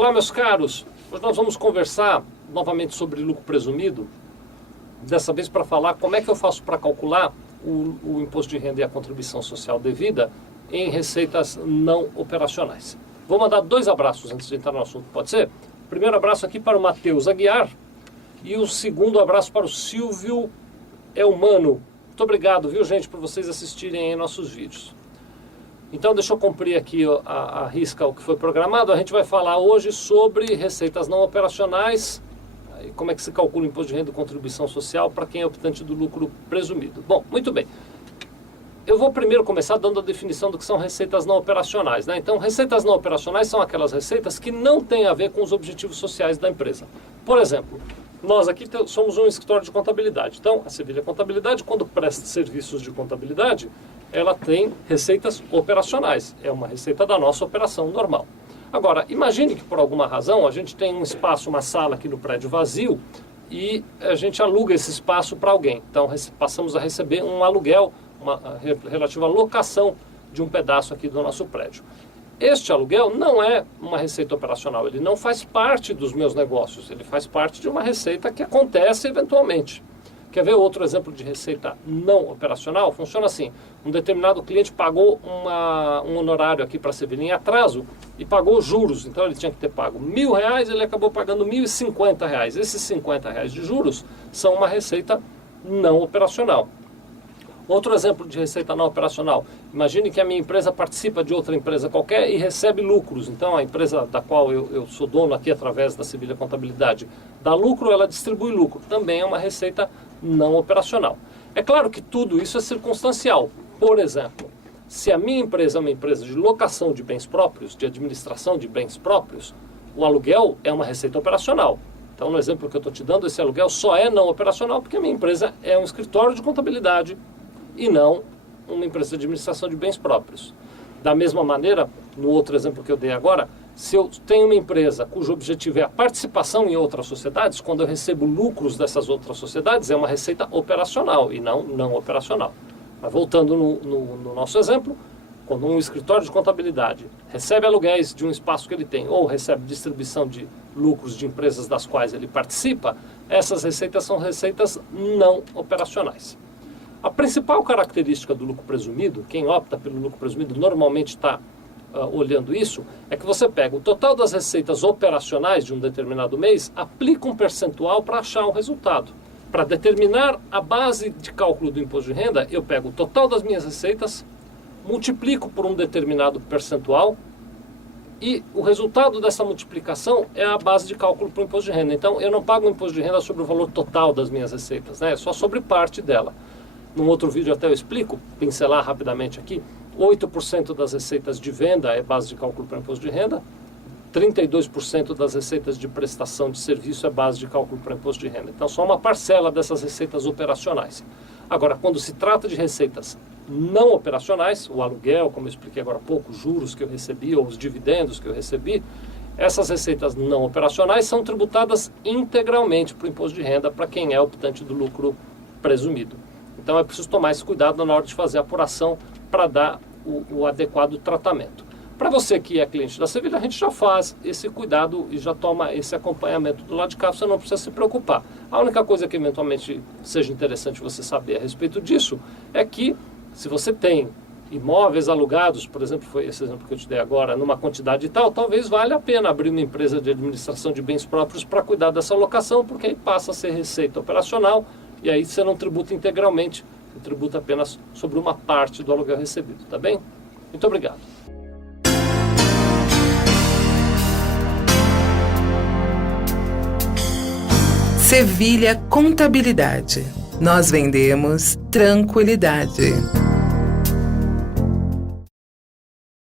Olá, meus caros. Hoje nós vamos conversar novamente sobre lucro presumido. Dessa vez para falar como é que eu faço para calcular o imposto de renda e a contribuição social devida em receitas não operacionais. Vou mandar 2 abraços antes de entrar no assunto, pode ser? Primeiro abraço aqui para o Matheus Aguiar e o segundo abraço para o Silvio Elmano. Muito obrigado, viu, gente, por vocês assistirem aí nossos vídeos. Então, deixa eu cumprir aqui a risca o que foi programado. A gente vai falar hoje sobre receitas não operacionais e como é que se calcula o imposto de renda e contribuição social para quem é optante do lucro presumido. Bom, muito bem. Eu vou primeiro começar dando a definição do que são receitas não operacionais, né? Então, receitas não operacionais são aquelas receitas que não têm a ver com os objetivos sociais da empresa. Por exemplo, nós aqui somos um escritório de contabilidade. Então, a Sevilha Contabilidade, quando presta serviços de contabilidade, ela tem receitas operacionais. É uma receita da nossa operação normal. Agora, imagine que por alguma razão a gente tem um espaço, uma sala aqui no prédio vazio e a gente aluga esse espaço para alguém. Então, passamos a receber um aluguel, relativo à locação de um pedaço aqui do nosso prédio. Este aluguel não é uma receita operacional, ele não faz parte dos meus negócios, ele faz parte de uma receita que acontece eventualmente. Quer ver outro exemplo de receita não operacional? Funciona assim, um determinado cliente pagou um honorário aqui para a Sevilha em atraso e pagou juros, então ele tinha que ter pago R$1.000, ele acabou pagando R$1.050. Esses R$50 de juros são uma receita não operacional. Outro exemplo de receita não operacional, imagine que a minha empresa participa de outra empresa qualquer e recebe lucros. Então a empresa da qual eu sou dono aqui através da Sevilha Contabilidade dá lucro, ela distribui lucro. Também é uma receita não operacional. É claro que tudo isso é circunstancial. Por exemplo, se a minha empresa é uma empresa de locação de bens próprios, de administração de bens próprios, o aluguel é uma receita operacional. Então no exemplo que eu estou te dando, esse aluguel só é não operacional porque a minha empresa é um escritório de contabilidade e não uma empresa de administração de bens próprios. Da mesma maneira, no outro exemplo que eu dei agora, se eu tenho uma empresa cujo objetivo é a participação em outras sociedades, quando eu recebo lucros dessas outras sociedades, é uma receita operacional e não operacional. Mas voltando no nosso exemplo, quando um escritório de contabilidade recebe aluguéis de um espaço que ele tem ou recebe distribuição de lucros de empresas das quais ele participa, essas receitas são receitas não operacionais. A principal característica do lucro presumido, quem opta pelo lucro presumido normalmente está olhando isso, é que você pega o total das receitas operacionais de um determinado mês, aplica um percentual para achar o resultado. Para determinar a base de cálculo do imposto de renda, eu pego o total das minhas receitas, multiplico por um determinado percentual e o resultado dessa multiplicação é a base de cálculo para o imposto de renda. Então, eu não pago o imposto de renda sobre o valor total das minhas receitas, né? É só sobre parte dela. Num outro vídeo até eu explico, pincelar rapidamente aqui, 8% das receitas de venda é base de cálculo para imposto de renda, 32% das receitas de prestação de serviço é base de cálculo para imposto de renda. Então, só uma parcela dessas receitas operacionais. Agora, quando se trata de receitas não operacionais, o aluguel, como eu expliquei agora há pouco, os juros que eu recebi ou os dividendos que eu recebi, essas receitas não operacionais são tributadas integralmente para o imposto de renda para quem é optante do lucro presumido. Então é preciso tomar esse cuidado na hora de fazer a apuração para dar o adequado tratamento. Para você que é cliente da Sevilha, a gente já faz esse cuidado e já toma esse acompanhamento do lado de cá, você não precisa se preocupar. A única coisa que eventualmente seja interessante você saber a respeito disso é que se você tem imóveis alugados, por exemplo, foi esse exemplo que eu te dei agora, numa quantidade tal, talvez valha a pena abrir uma empresa de administração de bens próprios para cuidar dessa alocação, porque aí passa a ser receita operacional. E aí você não tributa integralmente, você tributa apenas sobre uma parte do aluguel recebido, tá bem? Muito obrigado. Sevilha Contabilidade. Nós vendemos tranquilidade.